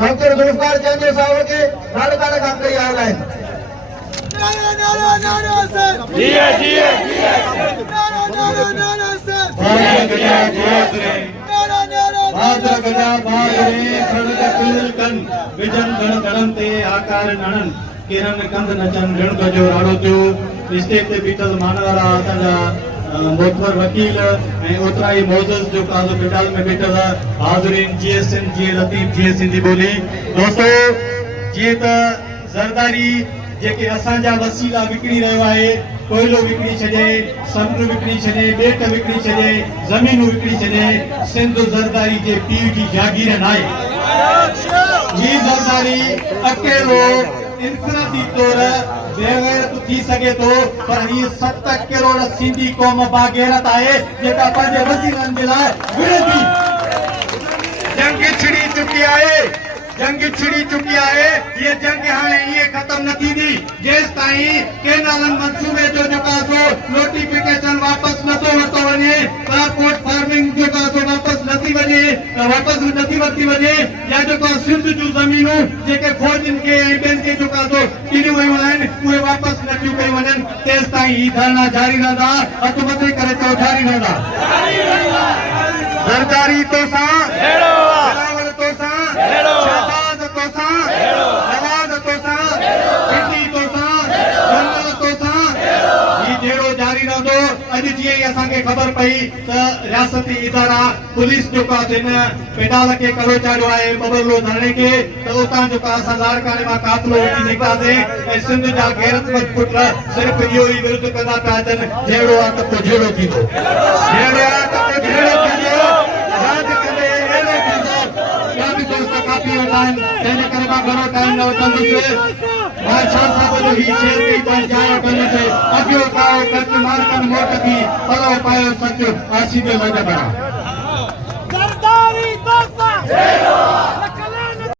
डॉक्टर जुल्फकार चंद साहब के नारे नारे काम करी आ रहे हैं। जिए जिए विजन गण गणन ते आकार नणन किरण कंद नचन ऋण गजो राड़ो थियो स्टेज ते बीठल मानवारा असांजा मोतवर वकील ओतरा ही मोजस जो काज़ो पिटाल में बीठल हाज़रीन जीएसएन जी लतीफ़ जी सिंधी बोली दोस्तों जी त ज़रदारी जेके असांजा वसीला विकिणी रहियो आहे कोयलो विकिणी छॾे समुंड विकिणी छॾे ॿेट विकिणी छॾे ज़मीनूं विकिणी छॾे सिंध ज़रदारी जे पीउ जी जागीर नाहे ही ज़रदारी अकेलो इनफरादी तौर बेगैरत थी सके तो पर ही 7 करोड़ सिंधी कौम बागैरत आहे जेका पंहिंजे वसीलनि जे लाइ विढ़ंदी जंग छिड़ी चुकी आहे ये जंग हाणे ईअं ख़तम न थींदी जेसि ताईं केनालनि मंसूबे जो जेका नोटिफिकेशन वापसि नथो वरितो वञे क्रॉपवर्ड फार्मिंग जेका वापसि नथी वरिती वञे या जेको सिंध जूं ज़मीनूं जेके फौजियुनि खे ऐं ॿियनि खे जेका ॾिनियूं वयूं आहिनि उहे वापसि नथियूं कयूं वञनि तेसि ताईं ही धरना जारी रहंदा हथ मथे करे चओ जारी रहंदा ज़रदारी तोसां बिलावल तोसां शहबाज तोसां नवाज़ तोसां सिंधी तोसां जनरल तोसां ही जहिड़ो जारी रहंदो अॼु जीअं ई असांखे ख़बर पई त रियासती इदारा पुलिस जेका हिन पेडाल खे करो चाढ़ियो आहे बबरलो धरणे खे त उतां जेका असां लाड़काने मां काफ़िलो वठी निकितासीं ऐं सिंध जा गैरतमंद पुट सिर्फ़ु इहो ई विरोध कंदा पिया अचनि जहिड़ो आहे त पोइ जहिड़ो थींदो काफ़ी आहिनि तंहिंजे करे मां घणो टाइम न वठंदुसि मां छा साहिब जो ही शेर थी पंहिंजायो कंदुसि अॻियो काओ कच मारकनि मोट थी पलो पायो सच आसीदे वॾ बड़ा